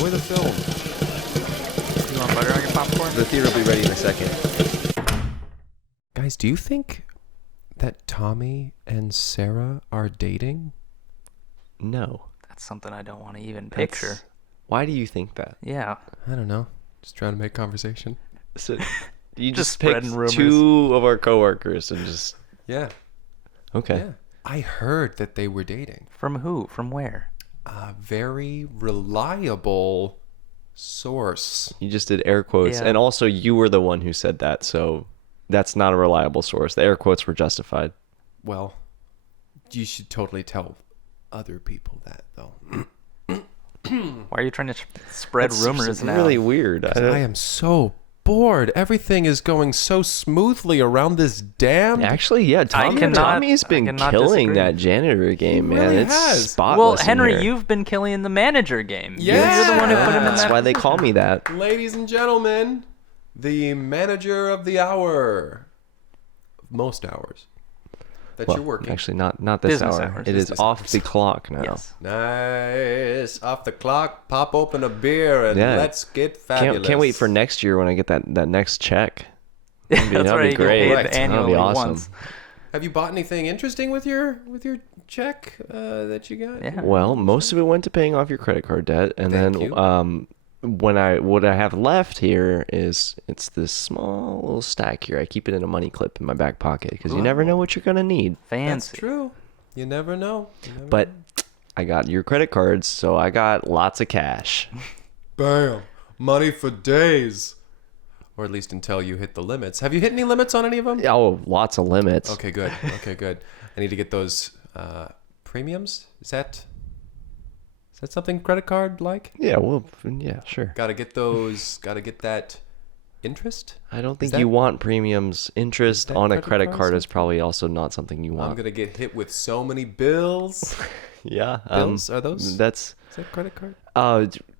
Enjoy the film. You want butter on your popcorn? The theater will be ready in a second. Guys, do you think that Tommy and Sarah are dating? No. That's something I don't want to even picture. Why do you think that? Yeah. I don't know. Just trying to make conversation. So you Just just picked spreading rumors. 2 of our coworkers and just... Yeah. Okay. Yeah. I heard that they were dating. From who? From where? A very reliable source. You just did air quotes. Yeah. And also you were the one who said that, so that's not a reliable source. The air quotes were justified. Well, you should totally tell other people that, though. Why are you trying to spread rumors It's now? really weird. I am so bored. Everything is going so smoothly around this damn... Actually, yeah, Tommy's been cannot killing disagree. that janitor game, He man. really It's has. spotless Well, in Henry, here. you've been killing the manager game. Yeah. You're the one who put him in That's that. why they call me that. Ladies and gentlemen, the manager of the hour. Most hours that Well, you're working. actually, not this Business hour. hours. It is Business off hours. the clock now. Yes. Nice. Off the clock, pop open a beer, and Yeah. let's get fabulous. Can't wait for next year when I get that next check. That's that'd be right. You get great. paid Right. That'd annually be awesome. once. Have you bought anything interesting with your check that you got? Yeah. Well, most of it went to paying off your credit card debt, and Thank then you. what I have left here is it's this small little stack here. I keep it in a money clip in my back pocket because you never know what you're gonna need. That's Fancy. true. You never know. You never But know. I got your credit cards, so I got lots of cash. Bam, money for days, or at least until you hit the limits. Have you hit any limits on any of them? Oh, lots of limits. Okay, good. Okay, good. I need to get those premiums. Is that something credit card like? Yeah, well, yeah, sure. Got to get those. Got to get that interest. I don't think that- you want premiums. Interest that on a credit credit card card is probably also not something you I'm want. gonna get hit with so many bills. Yeah, Bills are those? That's Is that credit card?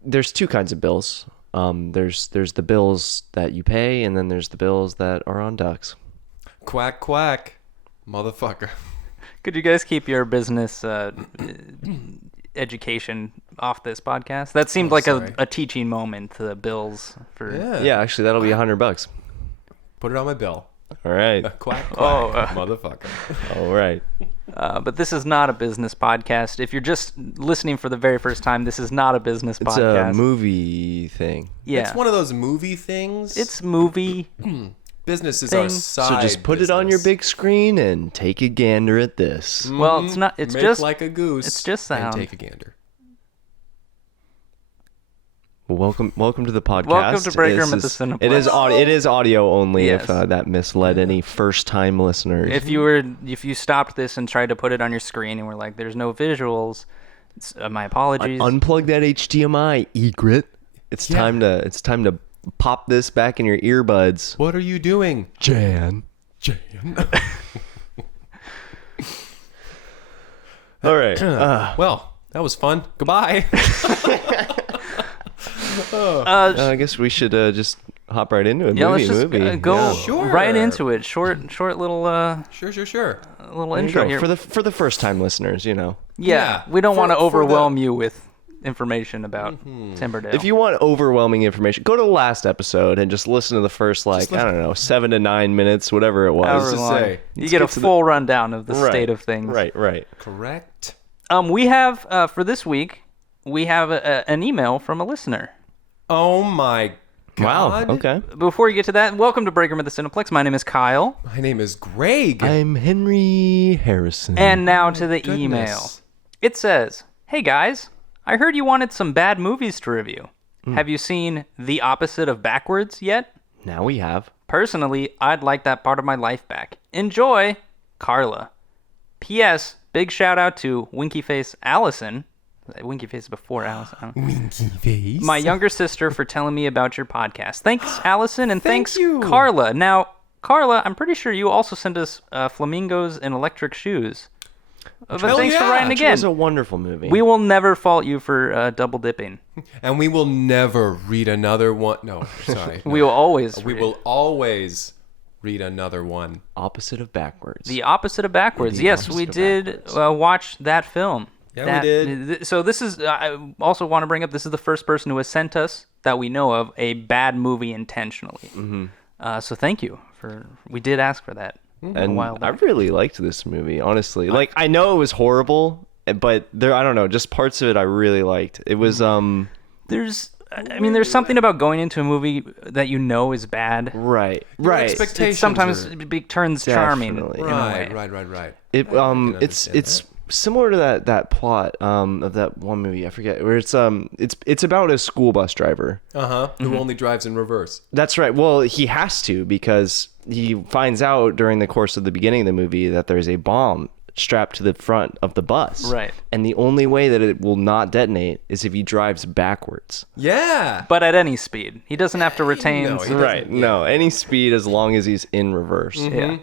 there's 2 kinds of bills. There's the bills that you pay, and then there's the bills that are on ducks. Quack quack, motherfucker. Could you guys keep your business education off this podcast? That seemed like sorry. a teaching moment. The bills for. Yeah, actually, that'll be $100. Put it on my bill. All right, Quack quack, Oh, motherfucker. all right. But this is not a business podcast. If you're just listening for the very first time, this is not a business It's podcast. a movie thing. Yeah. It's one of those movie things. It's movie. business is our thing. side. So just put it on your business. big screen and take a gander at this. Well, it's not. It's Make just like a goose. it's just and sound. take a gander. Well, welcome to the podcast. Welcome to Break Room at the This is- Cineplex. It is audio only. Yes. If that misled any first-time listeners. If you stopped this and tried to put it on your screen and were like, "There's no visuals," my apologies. Unplug that HDMI, egret. It's Yeah. time to pop this back in your earbuds. What are you doing, Jan. Jan? All right. Well, that was fun. Goodbye. I guess we should just hop right into it. yeah, let's just go Yeah. Sure. right into it. Short little Sure. little There you intro go. here. For the first time listeners, yeah, Yeah, we don't for- want to for the- overwhelm you with information about Timberdale. If you want overwhelming information, go to the last episode and just listen to the first I don't know 7 to 9 minutes, whatever it was. However to long, say, you get a get to the- full rundown of the Right, state of things. Right. Correct. We have for this week we have an email from a listener. Oh my God. Wow. Okay. Before you get to that, welcome to Break Room at the Cineplex. My name is Kyle. My name is Greg. I'm Henry Harrison. And now to the Goodness. email. It says, "Hey guys, I heard you wanted some bad movies to review. Have you seen The Opposite of Backwards yet? Now we have. Personally, I'd like that part of my life back. Enjoy, Carla. P.S. Big shout out to Winky Face Allison. Winky Face before Allison. I don't know. Winky face. My younger sister for telling me about your podcast. Thanks, Allison, and thanks, you. Carla. Now, Carla, I'm pretty sure you also sent us flamingos and electric shoes. But Hell thanks for yeah. writing Which again. was a wonderful movie. We will never fault you for double dipping. And we will never read another one. No, sorry. We will always. We read will always read another one. Opposite of Backwards. The Opposite of Backwards. The Yes, Opposite we of did Backwards. watch that film. Yeah, we did. So this is. I also want to bring up. This is the first person who has sent us that we know of a bad movie intentionally. Mm-hmm. So thank you for. We did ask for that a while I back. really liked this movie, honestly. Like, I know it was horrible, but I don't know, just parts of it I really liked. It was There's something about going into a movie that you know is bad. right. Expectations Sometimes are- it turns charming. Definitely. In a way. Right. It understand it's similar to that plot of that one movie, I forget, where it's about a school bus driver. Who only drives in reverse. That's right. Well, he has to, because he finds out during the course of the beginning of the movie that there's a bomb strapped to the front of the bus. Right. And the only way that it will not detonate is if he drives backwards. Yeah. But at any speed, he doesn't have to retain. No, he doesn't. Right. No, any speed as long as he's in reverse. Yeah.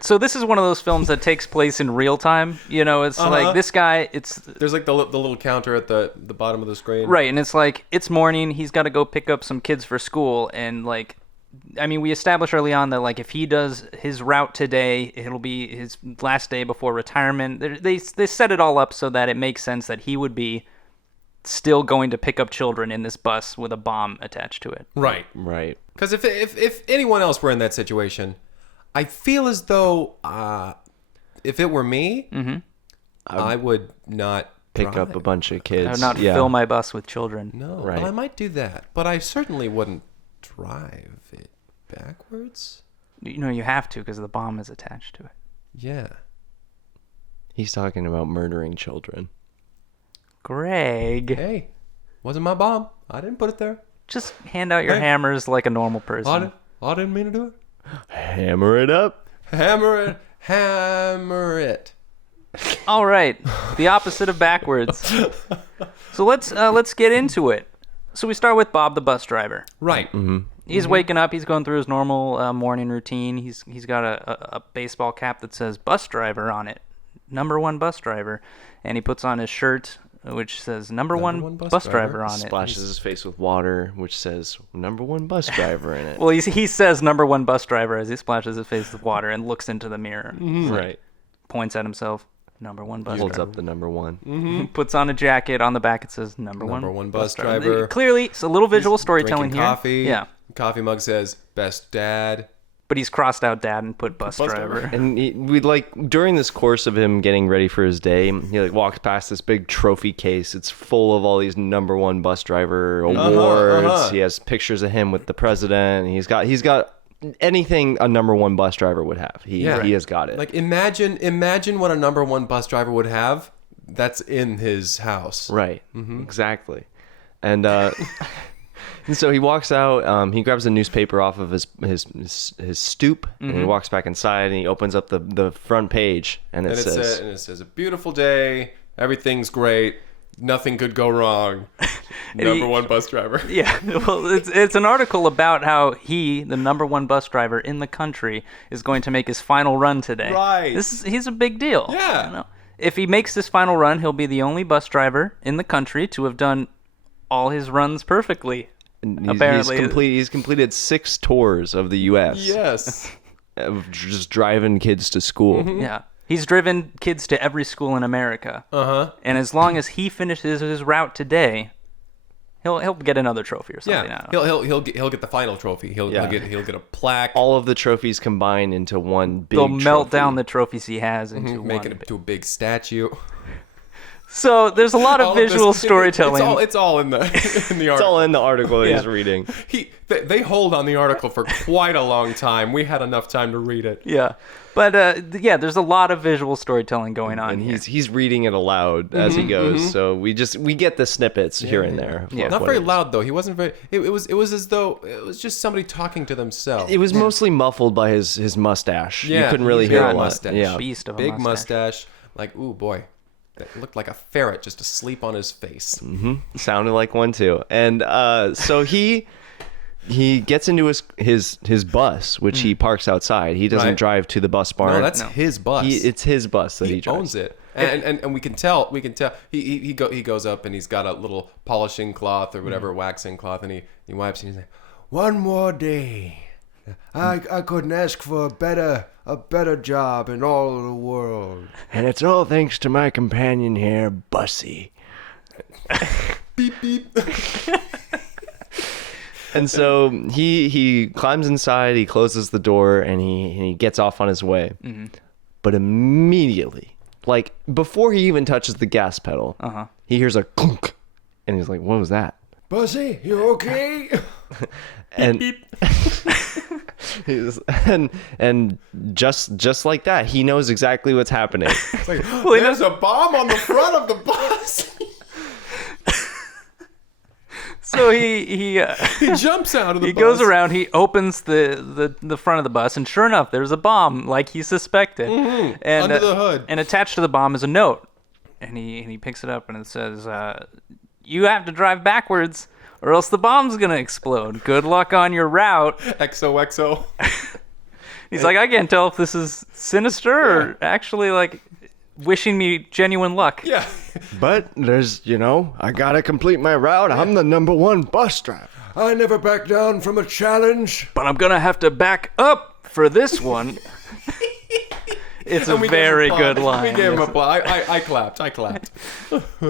So this is one of those films that takes place in real time. You know, it's like this guy. There's like the little counter at the bottom of the screen. Right, and it's like it's morning. He's got to go pick up some kids for school, and like, I mean, we established early on that like if he does his route today, it'll be his last day before retirement. They set it all up so that it makes sense that he would be still going to pick up children in this bus with a bomb attached to it. Right. Right. Because if anyone else were in that situation, I feel as though if it were me, I would not Pick drive. up a bunch of kids. I would not fill my bus with children. No, Right. well, I might do that, but I certainly wouldn't drive it backwards. You know, you have to because the bomb is attached to it. Yeah. He's talking about murdering children. Greg, Hey, wasn't my bomb. I didn't put it there. just hand out your Hey. hammers like a normal person. I didn't mean to do it. Hammer it up. Hammer it. All right, the opposite of backwards. So let's get into it. So we start with Bob the bus driver. Right. He's waking up. He's going through his normal morning routine. He's got a baseball cap that says "bus driver" on it, #1 bus driver, and he puts on his shirt which says number one bus driver on it. Splashes his face with water, which says #1 bus driver in it. Well, he says #1 bus driver as he splashes his face with water and looks into the mirror. Right. Points at himself. #1 bus Holds driver. up the #1. Puts on a jacket. On the back it says #1 #1 bus driver. Clearly, it's a little visual storytelling Drinking here. coffee. Yeah. Coffee mug says best dad. But he's crossed out dad and put bus driver. And we during this course of him getting ready for his day, he walks past this big trophy case. It's full of all these #1 bus driver awards. He has pictures of him with the president. He's got anything a #1 bus driver would have. He has got it. Like imagine what a #1 bus driver would have. That's in his house. Right. Exactly. And and so he walks out. He grabs a newspaper off of his stoop, and he walks back inside. And he opens up the front page, and it says, "A beautiful day. Everything's great. Nothing could go wrong." #1 bus driver. Yeah, well, it's an article about how he, the #1 bus driver in the country, is going to make his final run today. Right. He's a big deal. Yeah. You know? If he makes this final run, he'll be the only bus driver in the country to have done all his runs perfectly. Apparently, he's completed 6 tours of the U.S. Yes. Of just driving kids to school. Yeah. He's driven kids to every school in America. And as long as he finishes his route today, he'll get another trophy or something. Yeah. I don't know. He'll get the final trophy. He'll get a plaque. All of the trophies combine into one big They'll melt trophy. down the trophies he has into one. Make it into a big statue. So there's a lot of All of this- visual storytelling. It's all in the article. It's all in the article that he's reading. They hold on the article for quite a long time. We had enough time to read it. Yeah. But there's a lot of visual storytelling going on And here. he's reading it aloud as he goes. So we get the snippets here and there. of Yeah. Not what very it is. loud though. He wasn't very. It was as though it was just somebody talking to themselves. It was mostly muffled by his mustache. You couldn't really he's hear got a lot. mustache. Yeah. Beast of a Big mustache. mustache. Like, ooh boy, that looked like a ferret just asleep on his face. Sounded like one too. And so he gets into his bus, which he parks outside. He doesn't Right. drive to the bus barn. No, that's his bus. It's his bus that he drives. owns it, and we can tell. He goes up and he's got a little polishing cloth or whatever, waxing cloth, and he wipes and he's like, "One more day, I couldn't ask for a better job in all of the world. And it's all thanks to my companion here, Bussy. Beep beep. And so he climbs inside, he closes the door, and he gets off on his way. Mm-hmm. But immediately, like before he even touches the gas pedal, he hears a clunk, and he's like, "What was that?" Bussy, you okay? And beep. and just like that, he knows exactly what's happening. It's like, there's a bomb on the front of the bus. So he jumps out of the bus. He goes around, he opens the front of the bus, and sure enough, there's a bomb like he suspected. Mm-hmm. And under the hood. And attached to the bomb is a note. And he picks it up and it says, you have to drive backwards or else the bomb's going to explode. Good luck on your route. XOXO. He's like, I can't tell if this is sinister or actually like wishing me genuine luck. Yeah. But there's, I gotta complete my route. I'm the #1 bus driver. I never back down from a challenge. But I'm going to have to back up for this one. It's a very good line. We gave him applause. I clapped.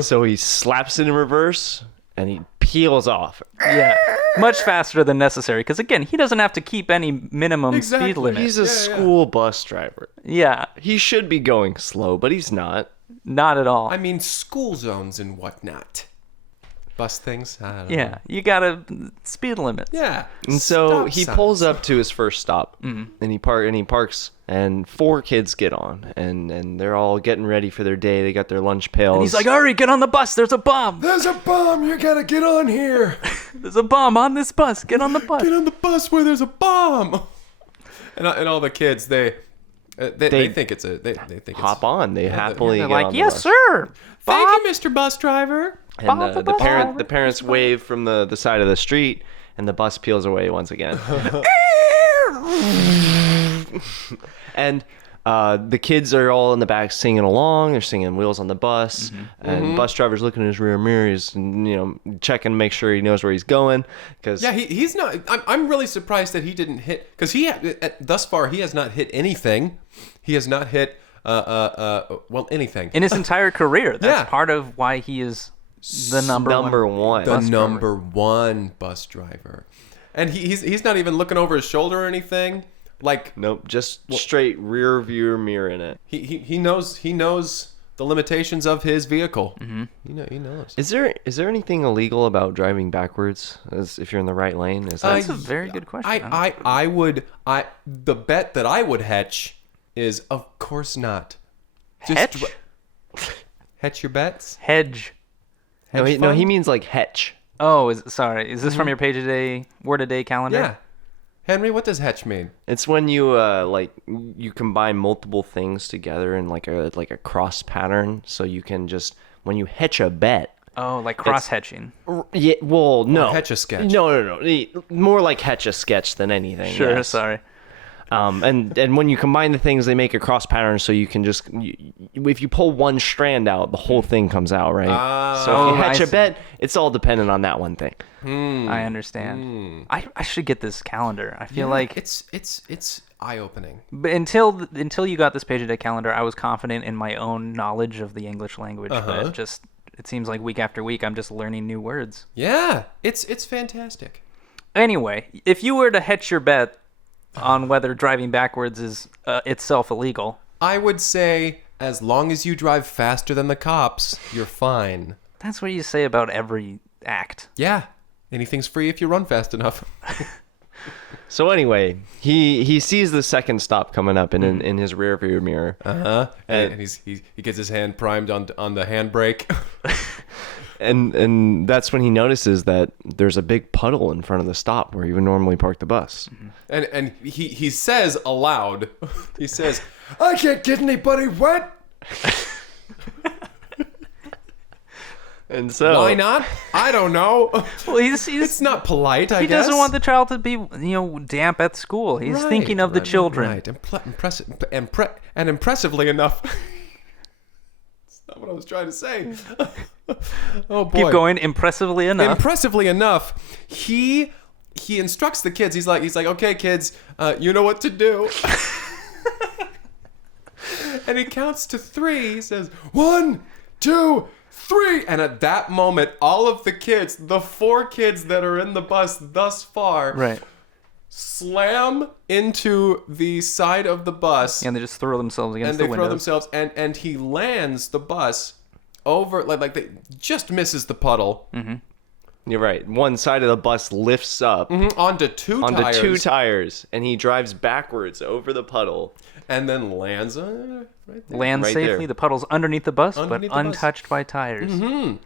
So he slaps it in reverse and he peels off. Yeah, much faster than necessary. Because again, he doesn't have to keep any minimum speed limit. He's a school bus driver. Yeah. He should be going slow, but he's not. Not at all. I mean, school zones and whatnot. Bus things. I don't know. You gotta speed limits. Yeah. And so Stop he signs. pulls up to his first stop, and he parks, and 4 kids get on, and they're all getting ready for their day. They got their lunch pails. And he's like, hurry, get on the bus. There's a bomb. There's a bomb. You gotta get on here. There's a bomb on this bus. Get on the bus. Get on the bus where there's a bomb. And all the kids, they think it's a they think hop it's, on. They happily They're get like, on the yes, bus. sir. Thank Bob. you, Mr. Bus Driver. And the parents wave from the side of the street, and the bus peels away once again. And the kids are all in the back singing along. They're singing "Wheels on the Bus," and bus driver's looking in his rear mirror. He's checking to make sure he knows where he's going. Cause he's not. I'm really surprised that he didn't hit, because thus far he has not hit anything. He has not hit anything In his entire career. That's part of why he is the number one. The number one bus driver. And he's not even looking over his shoulder or anything. Like, nope, just straight rear view mirror in it. He knows the limitations of his vehicle. Mm-hmm. He knows. Is there anything illegal about driving backwards as if you're in the right lane? That's a very good question. The bet that I would hatch is, of course not. Hedge? Hedge your bets? Hedge. No, he means like hetch. Oh, is this from your word a day calendar? Yeah. Henry, what does hetch mean? It's when you you combine multiple things together in like a cross pattern, so you can just when you hetch a bet. Oh, like cross hatching. Yeah, well, no. Or hetch a sketch. No. More like hetch a sketch than anything. Sure, yes. sorry. And when you combine the things, they make a cross pattern, so you can just if you pull one strand out, the whole thing comes out, right? So if you hetch a bet, it's all dependent on that one thing. I understand. I should get this calendar. I feel like it's eye-opening. But until you got this page a day calendar, I was confident in my own knowledge of the English language. But it seems like week after week, I'm just learning new words. Yeah, it's fantastic. Anyway, if you were to hedge your bet on whether driving backwards is itself illegal, I would say as long as you drive faster than the cops, you're fine. That's what you say about every act. Yeah, anything's free if you run fast enough. So anyway, he sees the second stop coming up in his rear view mirror. And he gets his hand primed on the handbrake. And that's when he notices that there's a big puddle in front of the stop where he would normally park the bus. And he says aloud, he says, I can't get anybody wet. And so why not? I don't know. Well, it's not polite, I guess. He doesn't want the child to be, damp at school. He's thinking of the children. Right. And impressively enough. That's not what I was trying to say. Oh boy. Keep going. Impressively enough. Impressively enough, he he instructs the kids. He's like, okay, kids, you know what to do. And he counts to 3. He says, 1, 2, 3. And at that moment, all of the kids, the 4 kids that are in the bus thus far, Right. slam into the side of the bus. And they just throw themselves against the And they windows. throw themselves, and he lands the bus over, like they just misses the puddle. Mm-hmm. You're right. One side of the bus lifts up Onto two tires. and he drives backwards over the puddle. And then lands right there. Lands Right safely. there. The puddle's underneath the bus, Underneath but the bus. untouched by tires. Mm-hmm.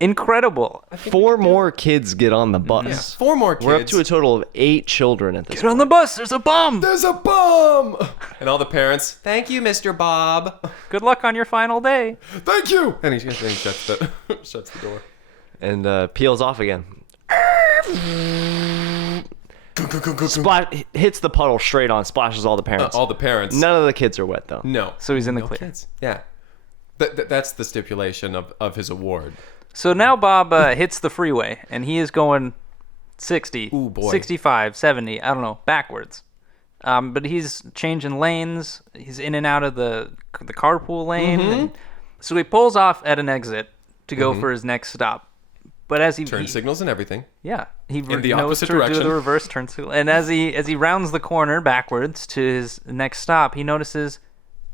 Incredible. 4 more kids get on the bus. Yeah, 4 more kids. We're up to a total of 8 children at this Get on the bus. There's a bomb. There's a bomb! And all the parents, thank you, Mr. Bob. Good luck on your final day. Thank you! And he shuts the, shuts the door. And peels off again. Hits the puddle straight on, splashes all the parents. All the parents. None of the kids are wet, though. No. So he's in the No clear. kids. Yeah. That's the stipulation of his award. So now Bob hits the freeway, and he is going 60, Ooh, boy. 65, 70, I don't know, backwards. But he's changing lanes. He's in and out of the carpool lane. And so he pulls off at an exit to go for his next stop. But as he Turn signals and everything. yeah, he In the knows opposite to do direction. the reverse turn signal. And as he rounds the corner backwards to his next stop, he notices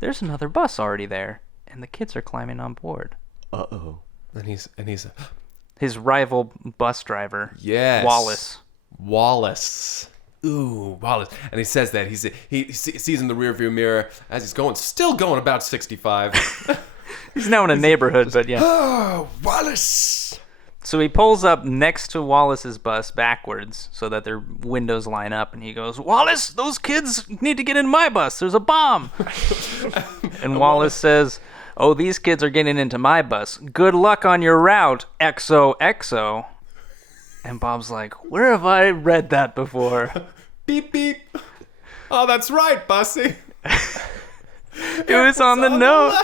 there's another bus already there, and the kids are climbing on board. Uh-oh. And he's His rival bus driver, yes. Wallace. Ooh, Wallace. And he says that he sees in the rearview mirror as he's still going about 65. He's now in a neighborhood, but yeah. Oh, Wallace. So he pulls up next to Wallace's bus backwards so that their windows line up, and he goes, Wallace, those kids need to get in my bus. There's a bomb. And Wallace says, oh, these kids are getting into my bus. Good luck on your route, XOXO. And Bob's like, where have I read that before? Beep, beep. Oh, that's right, Bussy. It was on the note.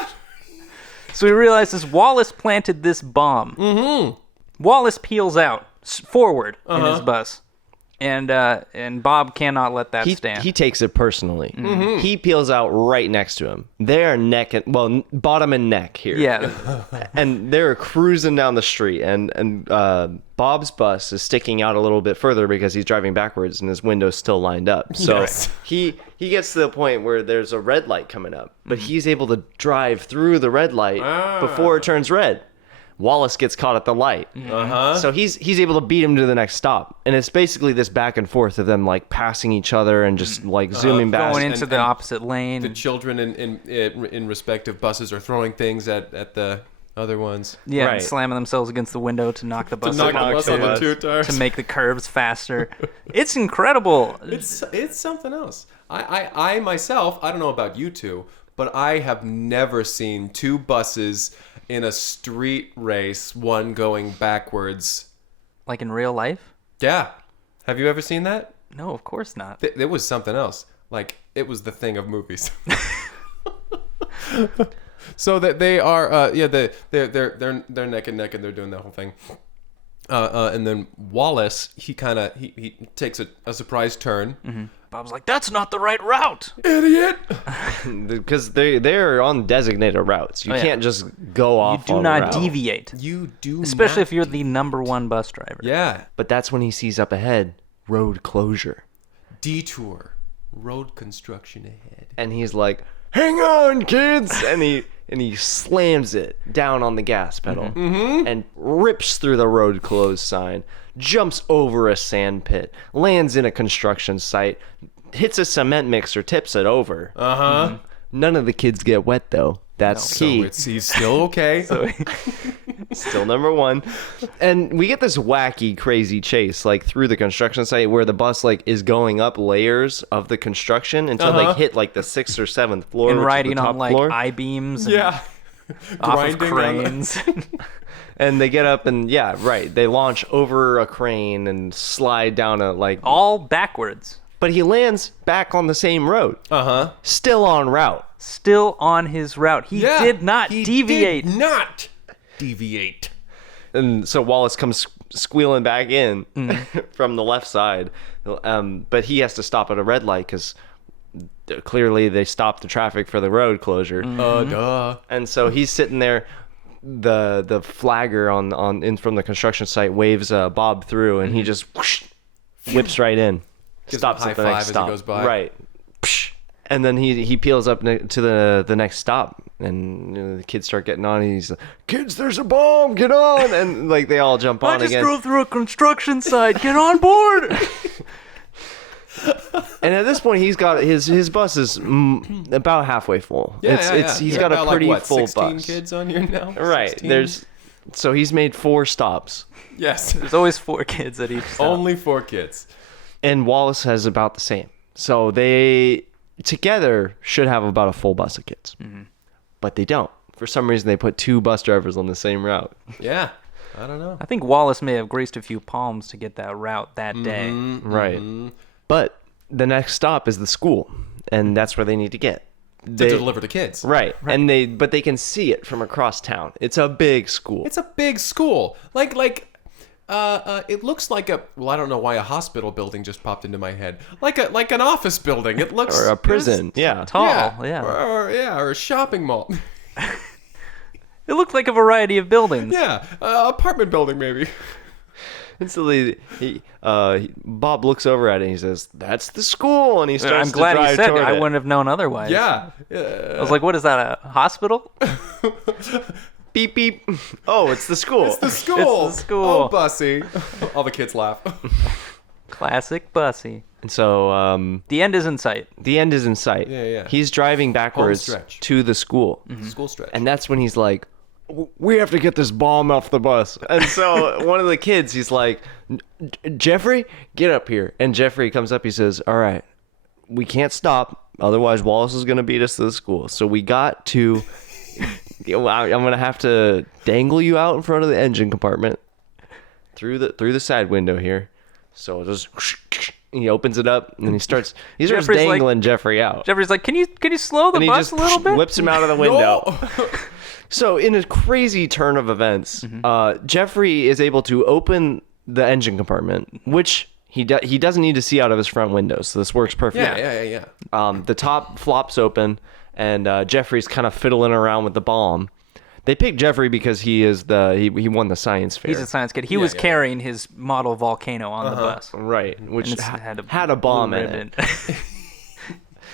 So he realizes Wallace planted this bomb. Mm-hmm. Wallace peels out forward in his bus, and Bob cannot let that stand. He takes it personally. Mm-hmm. He peels out right next to him. They are bottom and neck here. Yeah. And they're cruising down the street, and Bob's bus is sticking out a little bit further because he's driving backwards and his window's still lined up. So Yes. he gets to the point where there's a red light coming up, but he's able to drive through the red light before it turns red. Wallace gets caught at the light. So he's able to beat him to the next stop. And it's basically this back and forth of them like passing each other and just like zooming back. Going into the opposite lane. The children in respective buses are throwing things at the other ones. Yeah, Right. and slamming themselves against the window to knock the bus Knock the apart, bus on the 2 tires. to make the curves faster. It's incredible. It's something else. I myself, I don't know about you two, but I have never seen 2 buses in a street race, one going backwards. Like in real life? Yeah. Have you ever seen that? No, of course not. It was something else. Like, it was the thing of movies. So that they are, they're neck and neck, and they're doing that whole thing. And then Wallace, he takes a surprise turn. Mm-hmm. Bob's like, that's not the right route. Idiot! Because they're on designated routes. You can't just go off You do on not a route. deviate. You do Especially not. if you're the number 1 bus driver. Yeah. But that's when he sees up ahead road closure. Detour. Road construction ahead. And he's like, hang on, kids! And he slams it down on the gas pedal and rips through the road closed sign, jumps over a sand pit, lands in a construction site, hits a cement mixer, tips it over. None of the kids get wet, though. That's key. So he's still okay. Still number 1. And we get this wacky, crazy chase, like through the construction site where the bus like is going up layers of the construction until they hit like the 6th or 7th floor. And which is riding the top on like floor. I-beams and Yeah. off of Grinding on the- cranes. And they get up and they launch over a crane and slide down a like. All backwards. But he lands back on the same road. Still on route. Still on his route. He did not deviate. Did not deviate. And so Wallace comes squealing back in from the left side. But he has to stop at a red light because clearly they stopped the traffic for the road closure. Duh. And so he's sitting there. The flagger on from the construction site waves Bob through, and he just whoosh, whips right in. Gives Stops him a at the high next five stop. as he goes by. Right. Psh. And then he peels up to the next stop, and the kids start getting on. And he's like, "Kids, there's a bomb! Get on!" And like they all jump on I just again. drove through a construction site. Get on board. And at this point, he's got his bus is about halfway full. He's got a pretty full 16 bus. kids on here now. Right. 16? So he's made 4 stops, Yes. There's always 4 kids at each stop. Only 4 kids. and Wallace has about the same. So they together should have about a full bus of kids, but they don't. For some reason, they put 2 bus drivers on the same route. Yeah. I don't know. I think Wallace may have graced a few palms to get that route that day. Right. But the next stop is the school, and that's where they need to get. To deliver to kids. Right. And they can see it from across town. It's a big school. It's a big school. It looks like I don't know why a hospital building just popped into my head. Like an office building. It looks or a prison. Yeah. Tall, yeah. Or a shopping mall. It looked like a variety of buildings. Yeah, apartment building maybe. And so Bob looks over at it and he says, "That's the school." And he starts I'm glad to drive he said it. toward I it. wouldn't have known otherwise. Yeah. I was like, what is that, a hospital? Beep beep. Oh, it's the school. It's the school. It's the school. Oh, Bussy. All the kids laugh. Classic Bussy. And so The end is in sight. the end is in sight. Yeah. He's driving backwards stretch. to the school. School stretch. And that's when he's like, "We have to get this bomb off the bus." And so one of the kids, he's like, "Jeffrey, get up here." And Jeffrey comes up, he says, "All right, we can't stop. Otherwise, Wallace is going to beat us to the school. So we got to, I'm going to have to dangle you out in front of the engine compartment through the side window here." So just, he opens it up and he starts Jeffrey's like- dangling Jeffrey out. Jeffrey's like, can you slow the And he bus just a little bit? whips him out of the window. No. So in a crazy turn of events, Jeffrey is able to open the engine compartment, which he doesn't need to see out of his front window. So this works perfectly. Yeah. The top flops open, and Jeffrey's kind of fiddling around with the bomb. They picked Jeffrey because he won the science fair. He's a science kid. He was carrying his model volcano on the bus. Right, which And it's had a bomb blue in ribbon. it.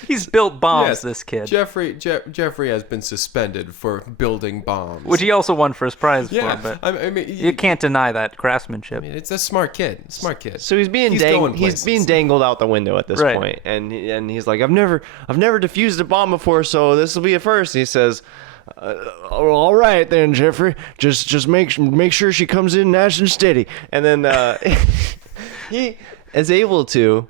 He's built bombs, Yes, this kid. Jeffrey has been suspended for building bombs. Which he also won first prize Yeah. for, but I mean, you can't deny that craftsmanship. it's a smart kid. So he's being going he's being places. dangled out the window at this Right. point. And he's like, I've never defused a bomb before, so this will be a first. He says, "All right then, Jeffrey, just make sure she comes in nice and steady." And then he is able to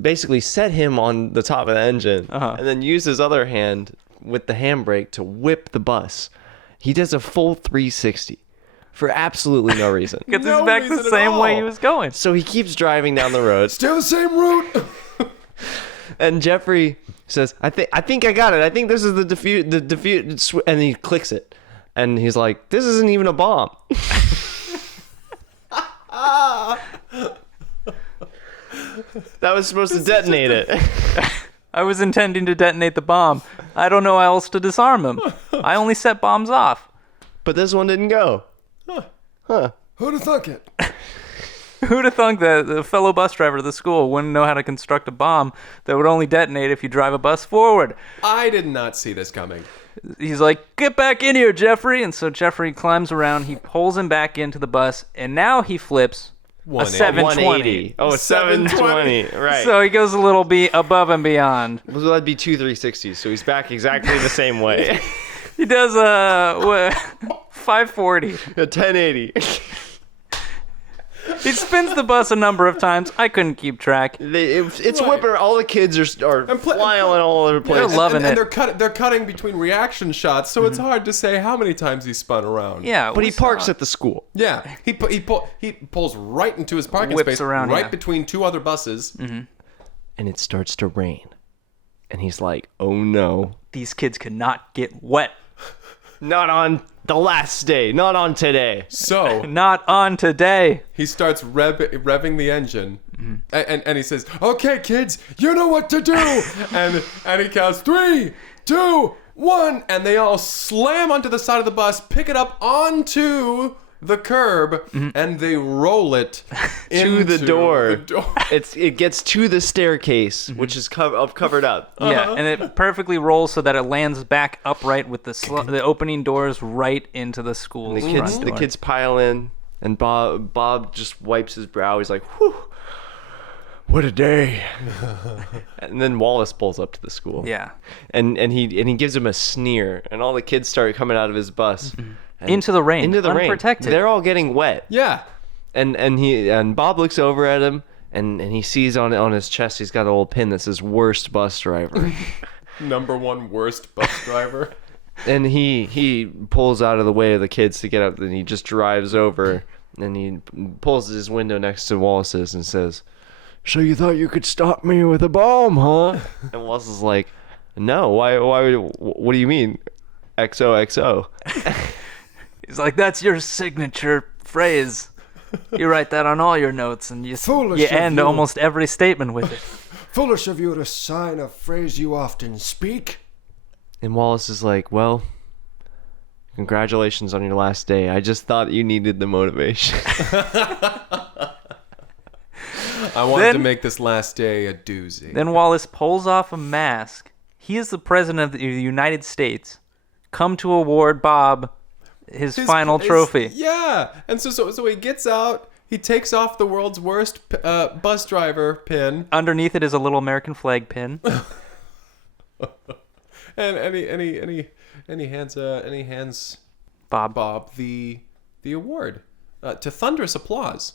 basically set him on the top of the engine, and then use his other hand with the handbrake to whip the bus. He does a full 360 for absolutely no reason. Gets No us back the reason at same way all. he was going. So he keeps driving down the road. Stay on the same route. And Jeffrey says, I think I got it. I think this is the defuse," and he clicks it. And he's like, "This isn't even a bomb." That was supposed to detonate it. I was intending to detonate the bomb. I don't know how else to disarm him. I only set bombs off. But this one didn't go. Who'd have thunk it? Who'd have thunk that the fellow bus driver of the school wouldn't know how to construct a bomb that would only detonate if you drive a bus forward? I did not see this coming. He's like, "Get back in here, Jeffrey." And so Jeffrey climbs around, he pulls him back into the bus, and now he flips a 180. 720. Oh, 720. Right. So he goes a little above and beyond. So that'd be 2 360s. So he's back exactly the same way. He does 540. A 1080. He spins the bus a number of times. I couldn't keep track. It's Right. whipping. All the kids are flying all over the place. They're loving and it. they're cutting between reaction shots, so it's hard to say how many times he spun around. Yeah, But he parks at the school. Yeah, he pulls right into his parking Whips space, around, right yeah. between 2 other buses. And it starts to rain. And he's like, "Oh no. These kids could not get wet. Not on The last day, not on today. So Not on today. he starts revving the engine, and he says, "Okay, kids, you know what to do." and he counts 3, 2, 1, and they all slam onto the side of the bus, pick it up onto the curb, and they roll it To the door. the door. It gets to the staircase, which is covered up. Yeah, and it perfectly rolls so that it lands back upright with the opening doors right into the school's front The door. kids pile in, and Bob just wipes his brow. He's like, "Whew, what a day!" And then Wallace pulls up to the school. Yeah. and he gives him a sneer, and all the kids start coming out of his bus. And Into the rain. Into the unprotected. rain. They're all getting wet. Yeah. And Bob looks over at him, and he sees on his chest he's got a little pin that says "Worst bus driver." Number 1 worst bus driver. And he pulls out of the way of the kids to get up, and he just drives over, and he pulls his window next to Wallace's and says, "So you thought you could stop me with a bomb, huh?" And Wallace is like, "No, why what do you mean? XOXO." He's like, that's your signature phrase. You write that on all your notes, and you Foolish of end you. almost every statement with it. Foolish of you to sign a phrase you often speak. And Wallace is like, "Well, congratulations on your last day. I just thought you needed the motivation." I wanted Then- to make this last day a doozy. Then Wallace pulls off a mask. He is the president of the United States. Come to award Bob his final trophy. Yeah. And so he gets out, he takes off the world's worst bus driver pin, Underneath it is a little American flag pin. and he hands Bob the award to thunderous applause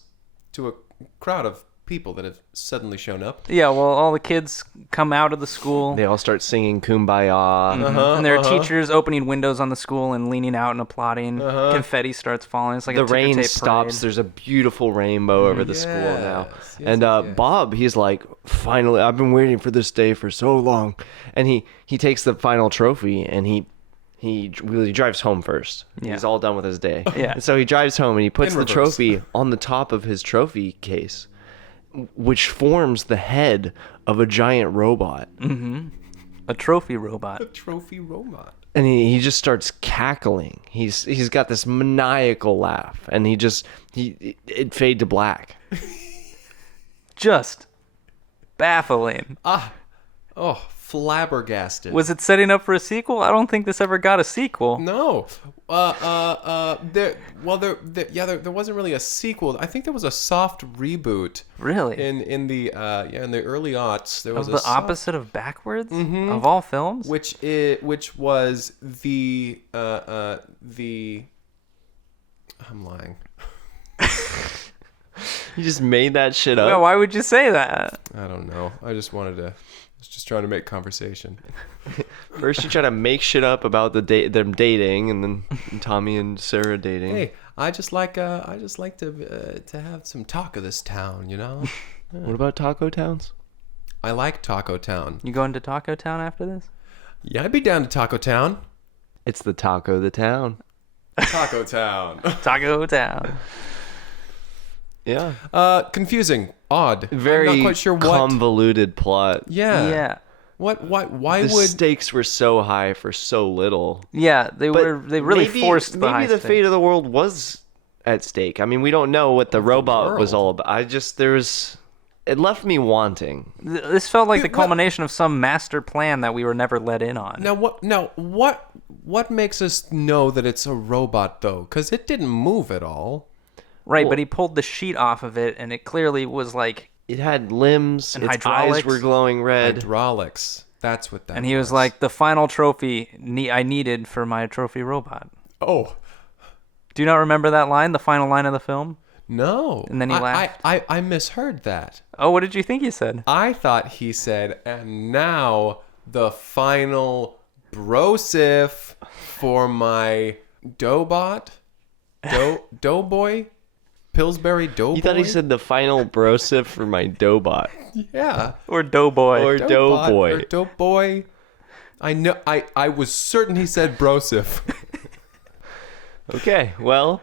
to a crowd of people that have suddenly shown up. Yeah, well, all the kids come out of the school. They all start singing "Kumbaya." And there are teachers opening windows on the school and leaning out and applauding. Confetti starts falling. It's like The a ticker rain tape stops. parade. There's a beautiful rainbow over the school now. Yes, And yes. Bob, he's like, "Finally, I've been waiting for this day for so long." And he takes the final trophy, and he really drives home first. Yeah. He's all done with his day. Yeah. And so he drives home, and he puts In the reverse. trophy on the top of his trophy case, which forms the head of a giant robot. A trophy robot. A trophy robot. And he just starts cackling. He's got this maniacal laugh, and it fade to black. Just baffling. Oh, flabbergasted. Was it setting up for a sequel? I don't think this ever got a sequel. No. There wasn't really a sequel. I think there was a soft reboot. Really? In the early aughts, there was Of a the soft, opposite of backwards? Of all films? which was the I'm lying. You just made that shit up. Well, why would you say that? I don't know. I was just trying to make conversation. First, you try to make shit up about them dating, and then Tommy and Sarah dating. Hey, I just like to have some talk of this town, you know. What about Taco Towns? I like Taco Town. You going to Taco Town after this? Yeah, I'd be down to Taco Town. It's the taco of the town. Taco Town. Taco Town. Yeah. Confusing, odd. Very I'm not quite sure what. convoluted plot. Yeah. Yeah. What? Why The would? stakes were so high for so little. Yeah, they But really maybe, forced the maybe high the stakes. fate of the world was at stake. I mean, we don't know what the robot was world. all about. It left me wanting. This felt like the Well- culmination of some master plan that we were never let in on. Now what makes us know that it's a robot though? Because it didn't move at all. Right, Well- but he pulled the sheet off of it, and it clearly was like, It had limbs. And its hydraulics. eyes were glowing red. Hydraulics. That's what that. and he was like, the final trophy I needed for my trophy robot. "Oh Do you not remember that line, the final line of the film? no!" And then he laughed. I misheard that. Oh, what did you think he said? I thought he said, "And now the final brosif for my Doughbot, Doughboy, Pillsbury Doughboy." You thought he said the final brosif for my Doughbot. "Yeah." Or Doughboy. Or Doughbot Doughboy. or Doughboy. I know. I was certain he said brosif. Okay, well,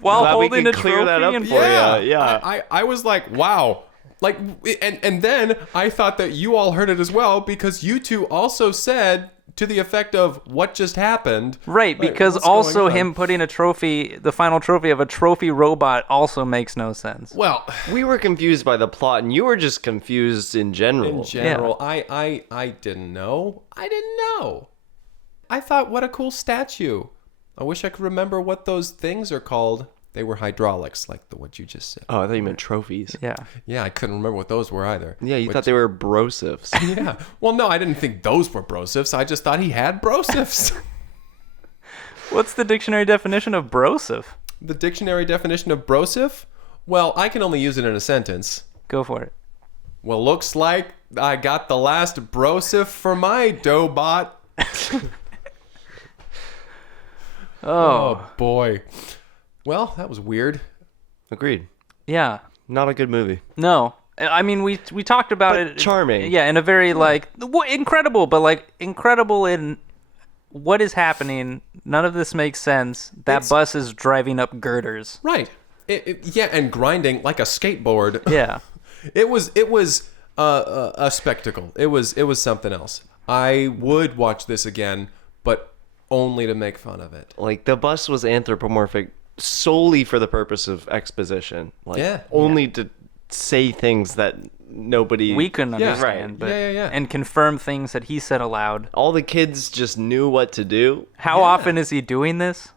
While glad we holding could a clear trophy that up and for you. Yeah. I was like, wow. Like, and then I thought that you all heard it as well because you two also said to the effect of what just happened. Right, Like, because what's going also on? him putting a trophy, the final trophy of a trophy robot, also makes no sense. Well, We were confused by the plot, and you were just confused in general. in general, I didn't know. I didn't know. I thought, what a cool statue. I wish I could remember what those things are called. They were hydraulics, like what you just said. Oh, I thought you meant trophies. Yeah. Yeah, I couldn't remember what those were either. Yeah, you thought they were brosifs. Yeah. Well, no, I didn't think those were brosifs. I just thought he had brosifs. What's the dictionary definition of brosif? The dictionary definition of brosif? Well, I can only use it in a sentence. Go for it. Well, looks like I got the last brosif for my doughbot. Oh, boy. Well, that was weird. Agreed. Yeah. Not a good movie. No. I mean, we talked about But it. charming. Yeah, in a very, incredible, but, incredible in what is happening. None of this makes sense. That bus is driving up girders. Right. Yeah, and grinding like a skateboard. Yeah. It was a spectacle. It was something else. I would watch this again, but only to make fun of it. Like, the bus was anthropomorphic solely for the purpose of exposition. Like, Yeah. only to say things that nobody... We couldn't Yeah. understand. Right. But, Yeah. And confirm things that he said aloud. All the kids just knew what to do. How often is he doing this?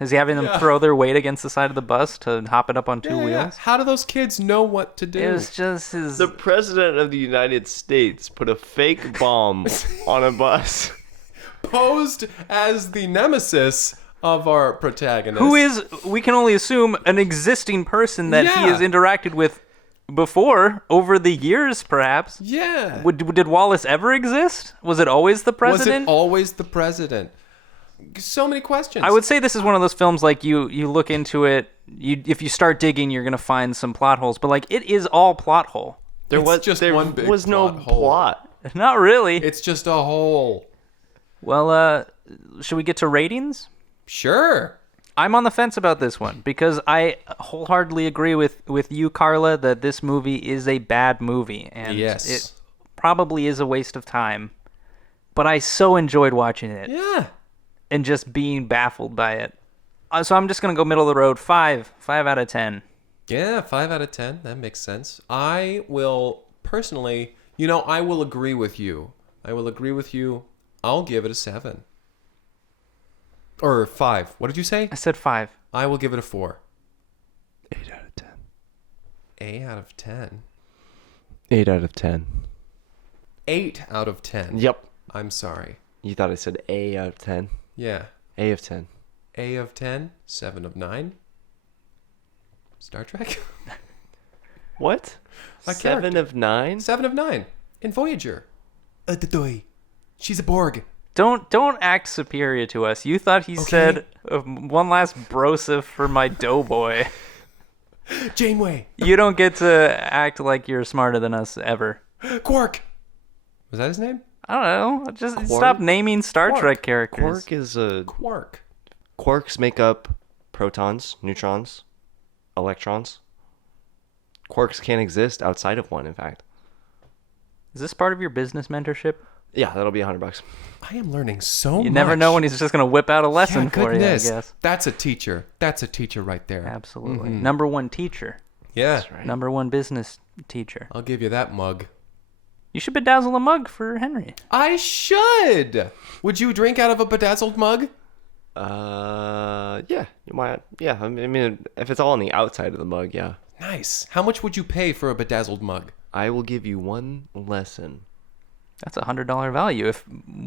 Is he having them Yeah. throw their weight against the side of the bus to hop it up on two Yeah. wheels? How do those kids know what to do? It was just his... The president of the United States put a fake bomb on a bus. Posed as the nemesis of our protagonist. Who is, we can only assume, an existing person that he Yeah. has interacted with before, over the years, perhaps. Yeah. Did Wallace ever exist? Was it always the Was president? it always the president? So many questions. I would say this is one of those films, like, you look into it, if you start digging, you're going to find some plot holes, but, like, it is all plot hole. There It's was just there one big was no plot hole. plot. Not really. It's just a hole. Well, should we get to ratings? Sure. I'm on the fence about this one because I wholeheartedly agree with you, Carla, that this movie is a bad movie and Yes. it probably is a waste of time. But I so enjoyed watching it Yeah. and just being baffled by it. So I'm just gonna go middle of the road. 5 out of 10. Yeah, 5 out of 10. That makes sense. I will personally, I will agree with you. I'll give it a 7. Or 5. What did you say? I said 5. I will give it a 4. 8 out of 10. 8 out of 10. 8 out of 10. 8 out of 10. Yep. I'm sorry. You thought I said A out of 10? Yeah. A of 10. A of 10. 7 of 9. Star Trek? What? A 7 character. of 9? 7 of 9. In Voyager. She's a Borg. Don't act superior to us. You thought he said one last brosif for my doughboy. Janeway. You don't get to act like you're smarter than us ever. Quark. Was that his name? I don't know. Just Quark? stop naming Star Quark. Trek characters. Quark is a... Quark. Quarks make up protons, neutrons, electrons. Quarks can't exist outside of one, in fact. Is this part of your business mentorship? Yeah, that'll be $100. I am learning so much. You never know when he's just going to whip out a lesson Yeah, for goodness. you, I guess. That's a teacher. That's a teacher right there. Absolutely. Number one teacher. Yeah. Right. Number one business teacher. I'll give you that mug. You should bedazzle a mug for Henry. I should. Would you drink out of a bedazzled mug? Yeah. You might. Yeah, I mean, if it's all on the outside of the mug, yeah. Nice. How much would you pay for a bedazzled mug? I will give you one lesson. That's $100 value, if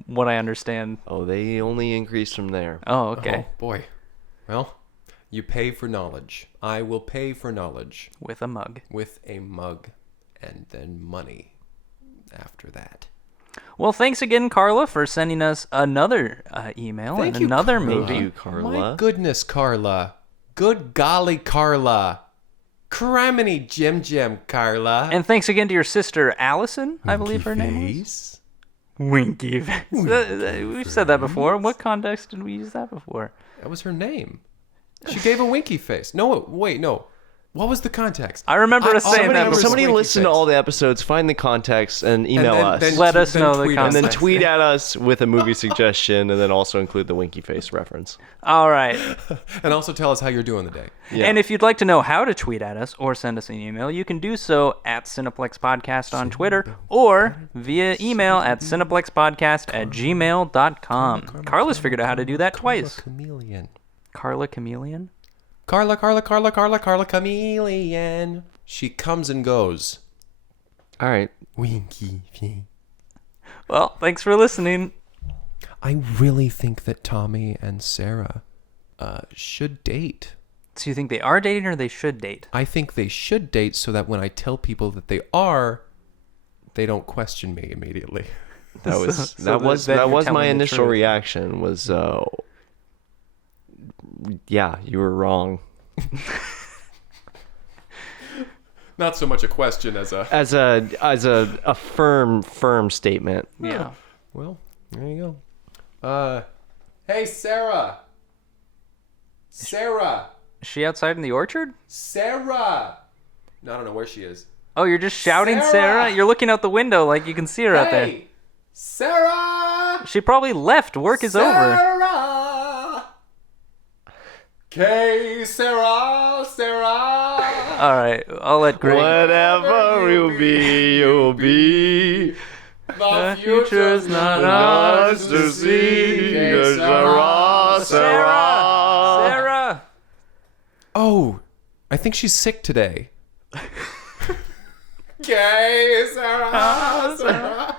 what I understand. Oh, they only increase from there. Oh, okay. Oh, boy. Well, you pay for knowledge. I will pay for knowledge With a mug. with a mug and then money after that. Well, thanks again, Carla, for sending us another email Thank and you, another Carla. movie. Thank you, Carla. My goodness, Carla. Good golly, Carla. Criminy Jim, Carla. And thanks again to your sister, Allison, I believe her name was. Face. Winky face. We've said that before. What context did we use that before? That was her name. She gave a winky face. No, wait, no. What was the context? I remember us saying that. Somebody winky listen to face. all the episodes, find the context, and email us. Let us know the tweet context. And then tweet at us with a movie suggestion, and then also include the winky face reference. All right. And also tell us how you're doing the day. Yeah. And if you'd like to know how to tweet at us or send us an email, you can do so at Cineplex Podcast on Twitter or via email at cineplexpodcast@gmail.com. Carla's figured out how to do that twice. Chameleon. Carla Chameleon? Carla Chameleon. She comes and goes. All right. Winky face. Well, thanks for listening. I really think that Tommy and Sarah should date. So you think they are dating or they should date? I think they should date so that when I tell people that they are, they don't question me immediately. That was then you're my telling the initial truth. reaction was yeah, you were wrong. Not so much a question as a... As a firm statement. Yeah. Well, there you go. Hey, Sarah. Sarah. Is she outside in the orchard? Sarah. No, I don't know where she is. Oh, you're just shouting, Sarah! Sarah? You're looking out the window like you can see her out there. Hey, Sarah. She probably left. Work is over. Sarah. Okay, Sarah. All right, I'll let Greg. Whatever you'll be. The future's not ours to see. Sarah! Sarah! Oh, I think she's sick today. Okay, Sarah.